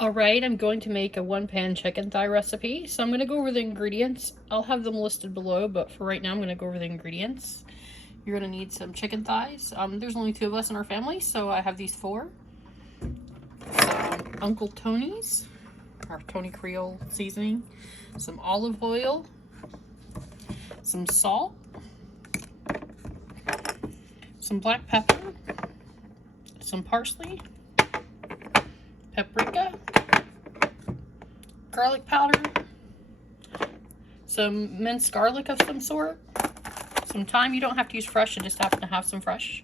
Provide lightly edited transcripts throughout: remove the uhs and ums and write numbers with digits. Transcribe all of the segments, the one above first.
Alright, I'm going to make a one-pan chicken thigh recipe. So I'm going to go over the ingredients. I'll have them listed below, but for right now I'm going to go over the ingredients. You're going to need some chicken thighs. There's only 2 of us in our family, so I have these 4. Some Uncle Tony's, our Tony Creole seasoning. Some olive oil. Some salt. Some black pepper. Some parsley. Paprika, garlic powder, some minced garlic of some sort, some thyme. You don't have to use fresh, you just happen to have some fresh.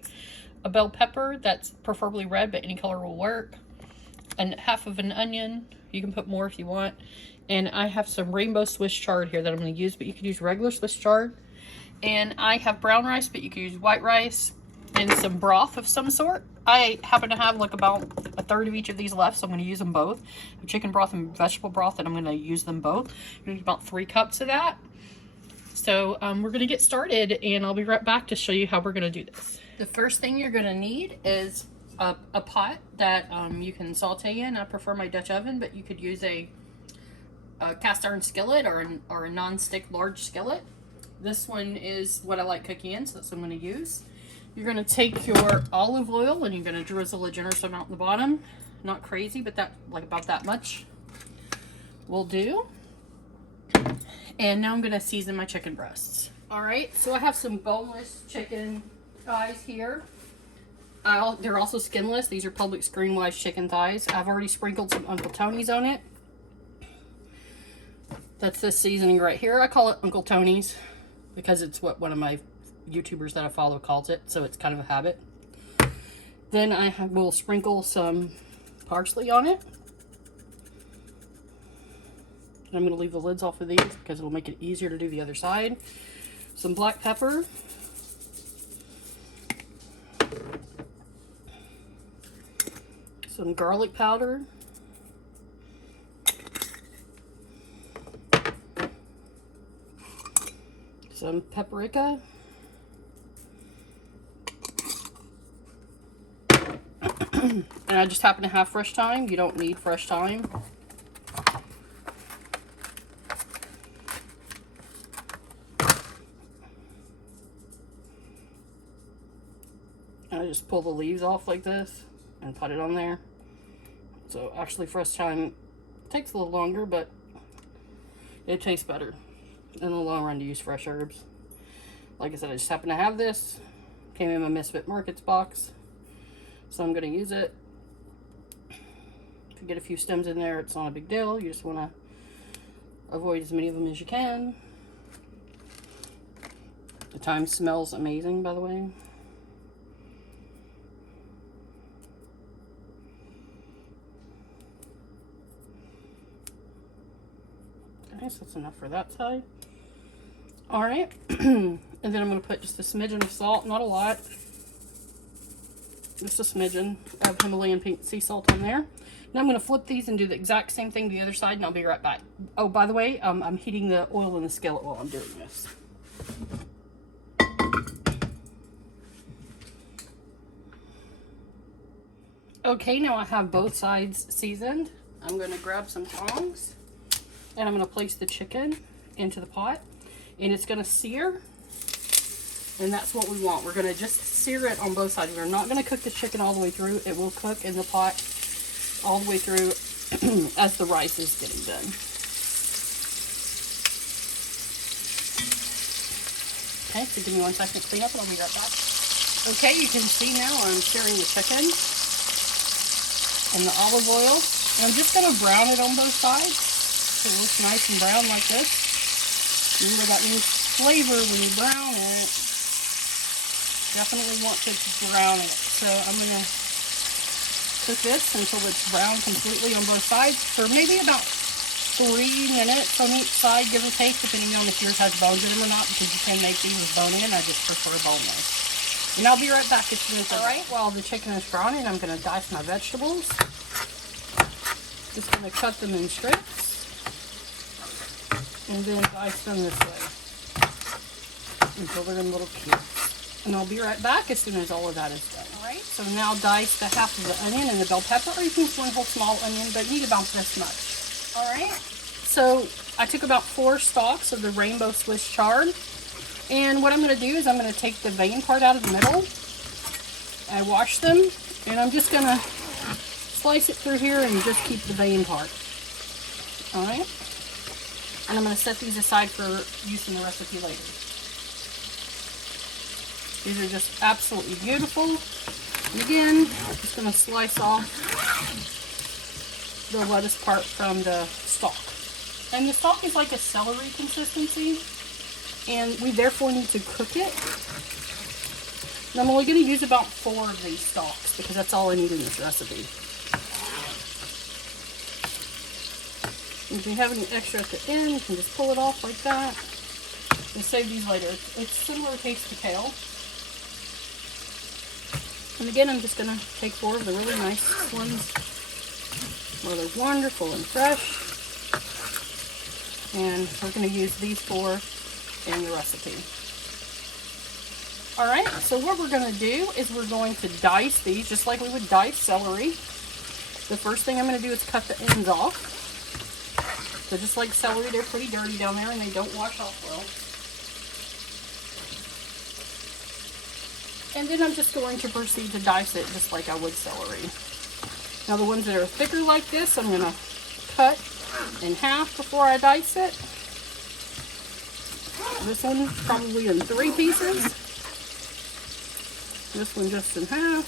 A bell pepper that's preferably red, but any color will work. And half of an onion. You can put more if you want. And I have some rainbow Swiss chard here that I'm going to use, but you could use regular Swiss chard. And I have brown rice, but you could use white rice. And some broth of some sort. I happen to have like about a third of each of these left, so I'm going to use them both. Chicken broth and vegetable broth, and I'm going to use them both. You need about 3 cups of that. So we're going to get started, and I'll be right back to show you how we're going to do this. The first thing you're going to need is a pot that you can saute in. I prefer my Dutch oven, but you could use a cast iron skillet or a non-stick large skillet. This one is what I like cooking in, so that's what I'm going to use. You're going to take your olive oil and you're going to drizzle a generous amount in the bottom. Not crazy, but that, like about that much will do. And now I'm going to season my chicken breasts. Alright, so I have some boneless chicken thighs here. They're also skinless. These are Publix Greenwise chicken thighs. I've already sprinkled some Uncle Tony's on it. That's this seasoning right here. I call it Uncle Tony's because it's what one of my YouTubers that I follow calls it, so it's kind of a habit. Then will sprinkle some parsley on it. And I'm going to leave the lids off of these because it'll make it easier to do the other side. Some black pepper. Some garlic powder. Some paprika. And I just happen to have fresh thyme. You don't need fresh thyme. And I just pull the leaves off like this and put it on there. So actually fresh thyme takes a little longer, but it tastes better in the long run to use fresh herbs. Like I said, I just happen to have this. Came in my Misfit Markets box. So I'm going to use it. If you get a few stems in there, it's not a big deal. You just want to avoid as many of them as you can. The thyme smells amazing, by the way. Okay, so that's enough for that side. Alright, and then I'm going to put just a smidgen of salt, not a lot. Just a smidgen of Himalayan pink sea salt on there. Now I'm going to flip these and do the exact same thing to the other side, and I'll be right back. Oh, by the way, I'm heating the oil in the skillet while I'm doing this. Okay, now I have both sides seasoned. I'm going to grab some tongs, and I'm going to place the chicken into the pot, and it's going to sear. And that's what we want. We're going to just sear it on both sides. We're not going to cook the chicken all the way through. It will cook in the pot all the way through as the rice is getting done. Okay, so give me 1 second to clean up and I'll be right back. Okay, you can see now I'm searing the chicken in the olive oil. And I'm just going to brown it on both sides so it looks nice and brown like this. Remember, that means flavor when you brown it. Definitely want to brown it. So I'm going to cook this until it's brown completely on both sides for maybe about 3 minutes on each side, give or take, depending on if yours has bones in them or not, because you can make these with bone in. I just prefer boneless. And I'll be right back as soon as Alright, while the chicken is browning, I'm going to dice my vegetables. Just going to cut them in strips. And then dice them this way until they're in little cubes. And I'll be right back as soon as all of that is done. Alright, So now dice the half of the onion and the bell pepper, or you can use one whole small onion, but you need about this much. All right. So I took about 4 stalks of the rainbow Swiss chard. And what I'm going to do is I'm going to take the vein part out of the middle. I wash them, and I'm just going to slice it through here and just keep the vein part. All right. And I'm going to set these aside for use in the recipe later. These are just absolutely beautiful. And again, I'm just going to slice off the lettuce part from the stalk. And the stalk is like a celery consistency, and we therefore need to cook it. And I'm only going to use about 4 of these stalks because that's all I need in this recipe. If you have any extra at the end, you can just pull it off like that and save these later. It's similar taste to kale. And again, I'm just going to take 4 of the really nice ones where they're wonderful and fresh. And we're going to use these 4 in the recipe. Alright, so what we're going to do is we're going to dice these just like we would dice celery. The first thing I'm going to do is cut the ends off. So just like celery, they're pretty dirty down there and they don't wash off well. And then I'm just going to proceed to dice it just like I would celery. Now the ones that are thicker like this, I'm going to cut in half before I dice it. This one probably in 3 pieces. This one just in half.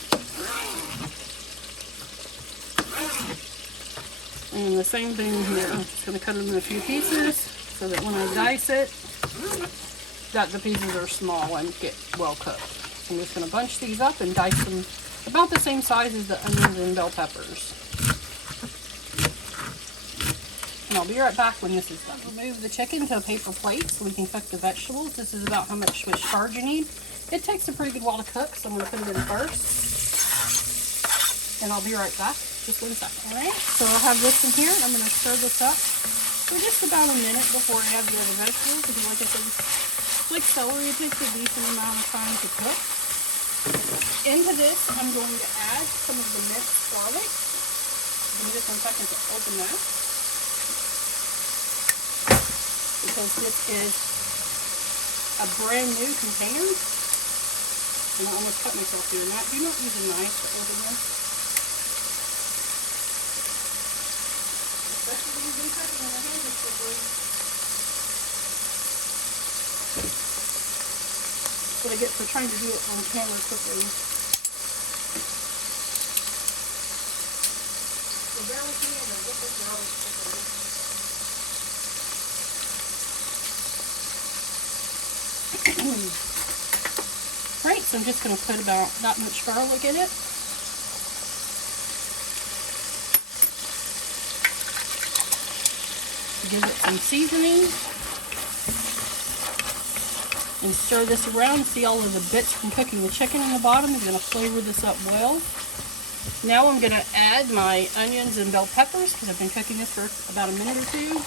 And the same thing here. I'm just going to cut it in a few pieces so that when I dice it, that the pieces are small and get well cooked. I'm just going to bunch these up and dice them about the same size as the onions and bell peppers. And I'll be right back when this is done. Remove the chicken to a paper plate so we can cook the vegetables. This is about how much Swiss chard you need. It takes a pretty good while to cook, so I'm going to put it in first. And I'll be right back. Just 1 second. Alright, so I'll have this in here, and I'm going to stir this up for just about a minute before I add the other vegetables, because like I said, like celery, it takes a decent amount of time to cook. Into this, I'm going to add some of the minced garlic. Give me just 1 second to open that, because this is a brand new container. And I almost cut myself doing that. Do not use a knife to open this. Especially when you've been cutting and your hands are slippery. That's what I get for trying to do it on camera quickly. So bear with me and I'll get this garlic quickly. Right, so I'm just going to put about that much garlic in it. Give it some seasoning. And stir this around. See all of the bits from cooking the chicken in the bottom. I'm going to flavor this up well. Now I'm going to add my onions and bell peppers because I've been cooking this for about a minute or 2.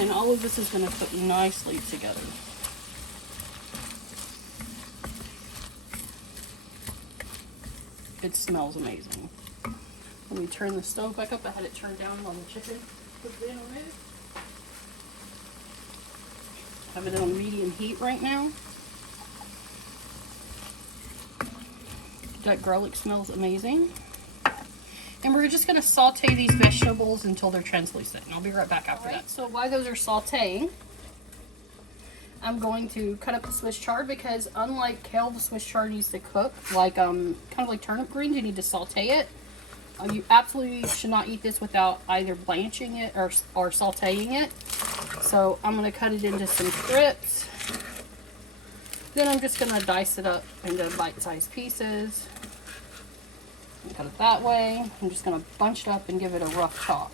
And all of this is going to cook nicely together. It smells amazing. Let me turn the stove back up. I had it turned down on the chicken. Quickly in a minute. Have it on medium heat right now. That garlic smells amazing. And we're just going to saute these vegetables until they're translucent. And I'll be right back after that. So while those are sauteing, I'm going to cut up the Swiss chard because unlike kale, the Swiss chard needs to cook like kind of like turnip greens. You need to saute it. You absolutely should not eat this without either blanching it or sauteing it. So I'm going to cut it into some strips. Then I'm just going to dice it up into bite-sized pieces. And cut it that way. I'm just going to bunch it up and give it a rough chop.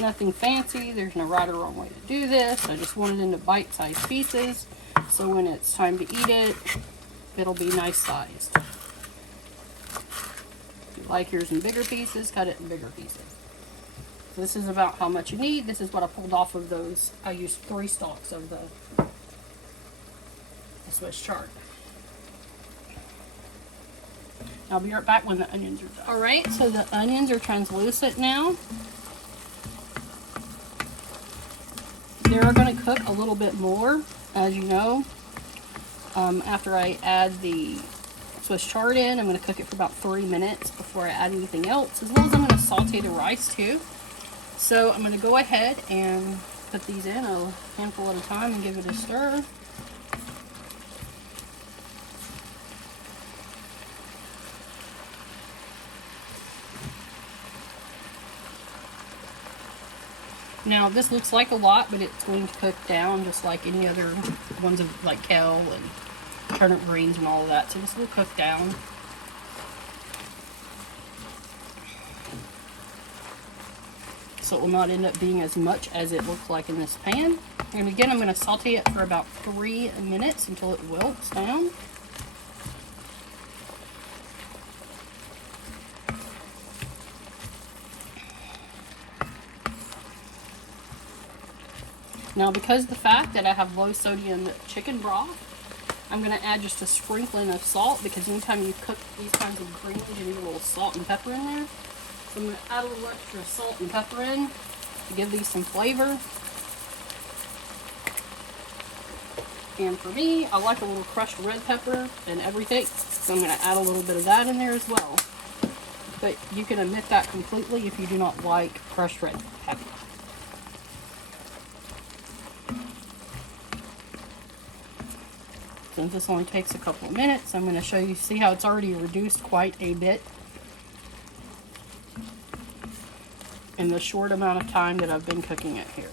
Nothing fancy. There's no right or wrong way to do this. I just want it into bite-sized pieces. So when it's time to eat it, it'll be nice sized. If you like yours in bigger pieces, cut it in bigger pieces. So this is about how much you need. This is what I pulled off of those. I used 3 stalks of the Swiss chard. I'll be right back when the onions are done. All right, so the onions are translucent now. They're going to cook a little bit more, as you know. After I add the Swiss chard in, I'm going to cook it for about 3 minutes before I add anything else, as well as I'm going to saute the rice too. So I'm going to go ahead and put these in a handful at a time and give it a stir. Now this looks like a lot, but it's going to cook down just like any other ones of like kale and turnip greens and all of that. So this will cook down. So it will not end up being as much as it looks like in this pan. And again, I'm going to saute it for about 3 minutes until it wilts down. Now, because of the fact that I have low sodium chicken broth, I'm going to add just a sprinkling of salt, because anytime you cook these kinds of greens, you need a little salt and pepper in there. So I'm going to add a little extra salt and pepper in to give these some flavor. And for me, I like a little crushed red pepper and everything, so I'm going to add a little bit of that in there as well. But you can omit that completely if you do not like crushed red pepper. Since this only takes a couple of minutes, I'm going to show you, see how it's already reduced quite a bit in the short amount of time that I've been cooking it here.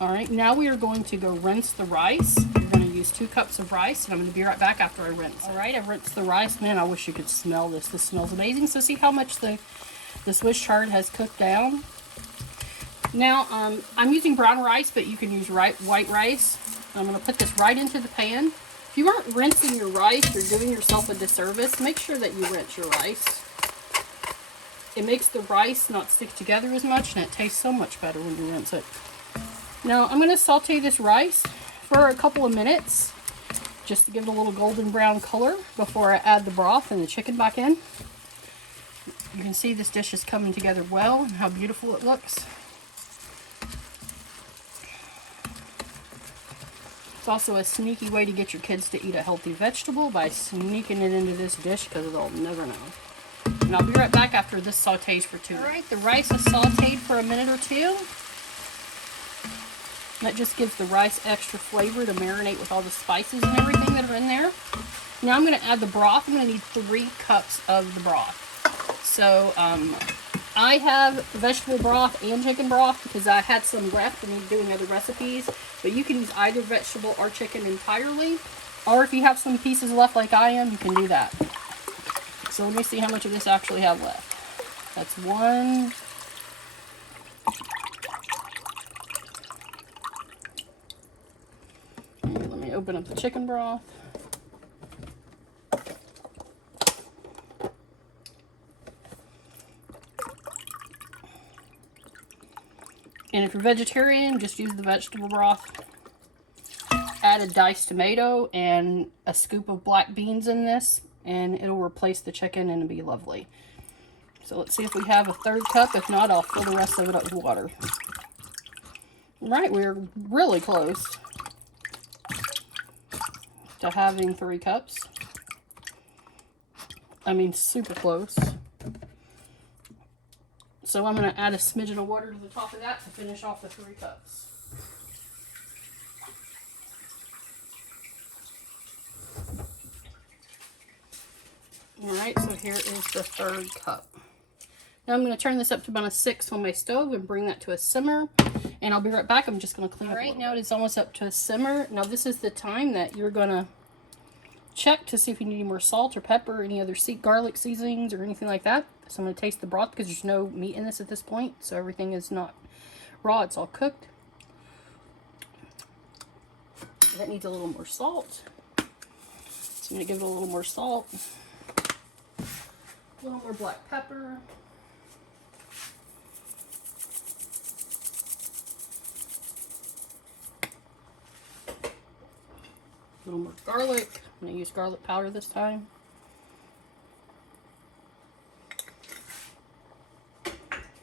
Alright, now we are going to go rinse the rice. We're going to use 2 cups of rice, and I'm going to be right back after I rinse. Alright, I've rinsed the rice. Man, I wish you could smell this. This smells amazing. So see how much the Swiss chard has cooked down? Now, I'm using brown rice, but you can use white rice. I'm going to put this right into the pan. If you aren't rinsing your rice, you're doing yourself a disservice. Make sure that you rinse your rice. It makes the rice not stick together as much, and it tastes so much better when you rinse it. Now, I'm going to saute this rice for a couple of minutes, just to give it a little golden brown color before I add the broth and the chicken back in. You can see this dish is coming together well, and how beautiful it looks. It's also a sneaky way to get your kids to eat a healthy vegetable, by sneaking it into this dish, because they'll never know. And I'll be right back after this sautés for 2 minutes. Alright, the rice is sauteed for a minute or 2. That just gives the rice extra flavor to marinate with all the spices and everything that are in there. Now I'm going to add the broth. I'm going to need 3 cups of the broth. So, I have vegetable broth and chicken broth because I had some left from doing other recipes, but you can use either vegetable or chicken entirely, or if you have some pieces left like I am, you can do that. So let me see how much of this I actually have left. That's 1. Let me open up the chicken broth. And if you're vegetarian, just use the vegetable broth. Add a diced tomato and a scoop of black beans in this, and it'll replace the chicken and it'll be lovely. So let's see if we have a 3rd cup. If not, I'll fill the rest of it up with water. Right, we're really close to having 3 cups. I mean, super close. So I'm going to add a smidgen of water to the top of that to finish off the 3 cups. Alright, so here is the 3rd cup. Now I'm going to turn this up to about a 6 on my stove and bring that to a simmer. And I'll be right back. I'm just going to clean up. Alright, now it is almost up to a simmer. Now this is the time that you're going to check to see if you need any more salt or pepper, or any other garlic seasonings or anything like that. So I'm going to taste the broth because there's no meat in this at this point. So everything is not raw, it's all cooked. That needs a little more salt. So I'm going to give it a little more salt. A little more black pepper. A little more garlic. I'm going to use garlic powder this time.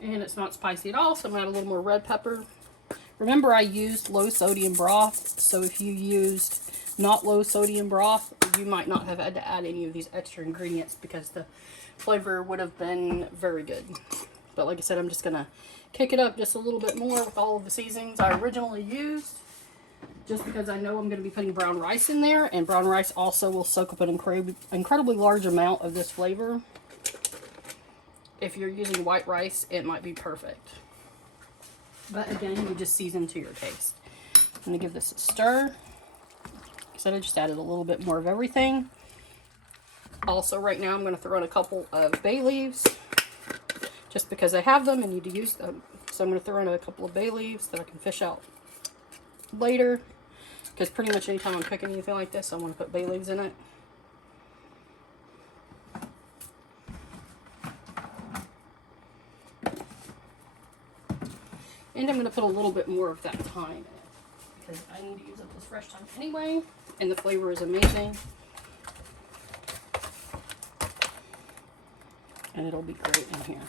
And it's not spicy at all, so I'm going to add a little more red pepper. Remember, I used low sodium broth, so if you used not low sodium broth, you might not have had to add any of these extra ingredients because the flavor would have been very good. But like I said, I'm just going to kick it up just a little bit more with all of the seasonings I originally used, just because I know I'm going to be putting brown rice in there, and brown rice also will soak up an incredibly large amount of this flavor. If you're using white rice, it might be perfect. But again, you just season to your taste. I'm going to give this a stir. Like I said, I just added a little bit more of everything. Also, right now, I'm going to throw in a couple of bay leaves, just because I have them and need to use them. So I'm going to throw in a couple of bay leaves that I can fish out later, because pretty much anytime I'm cooking anything like this, I want to put bay leaves in it. And I'm going to put a little bit more of that thyme in it, because I need to use up this fresh thyme anyway, and the flavor is amazing. And it'll be great in here.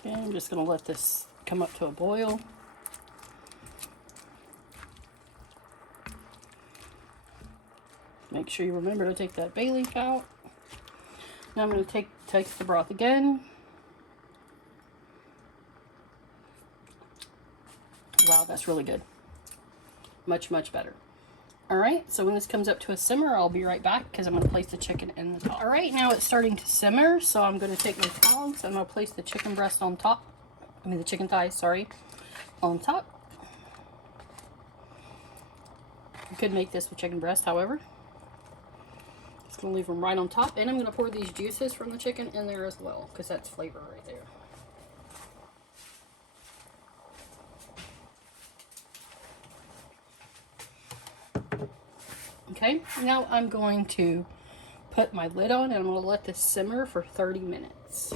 Okay, I'm just going to let this come up to a boil. Make sure you remember to take that bay leaf out. Now I'm going to take the broth again. Wow, that's really good. Much, much better. Alright, so when this comes up to a simmer, I'll be right back because I'm going to place the chicken in the top. Alright, now it's starting to simmer, so I'm going to take my tongs. I'm going to place the chicken breast on top. The chicken thighs, sorry, on top. You could make this with chicken breast, however. Just going to leave them right on top, and I'm going to pour these juices from the chicken in there as well, because that's flavor right there. Okay, now I'm going to put my lid on, and I'm going to let this simmer for 30 minutes.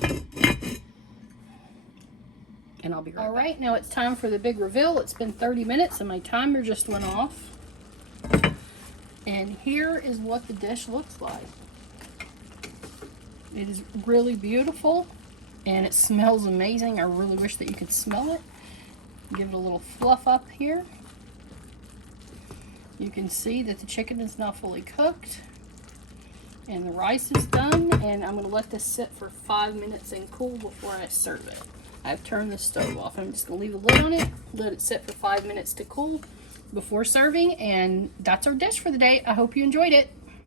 And I'll be right back. Alright, now it's time for the big reveal. It's been 30 minutes, and my timer just went off. And here is what the dish looks like. It is really beautiful, and it smells amazing. I really wish that you could smell it. Give it a little fluff up here. You can see that the chicken is now fully cooked, and the rice is done, and I'm going to let this sit for 5 minutes and cool before I serve it. I've turned the stove off. I'm just going to leave the lid on it, let it sit for 5 minutes to cool before serving, and that's our dish for the day. I hope you enjoyed it.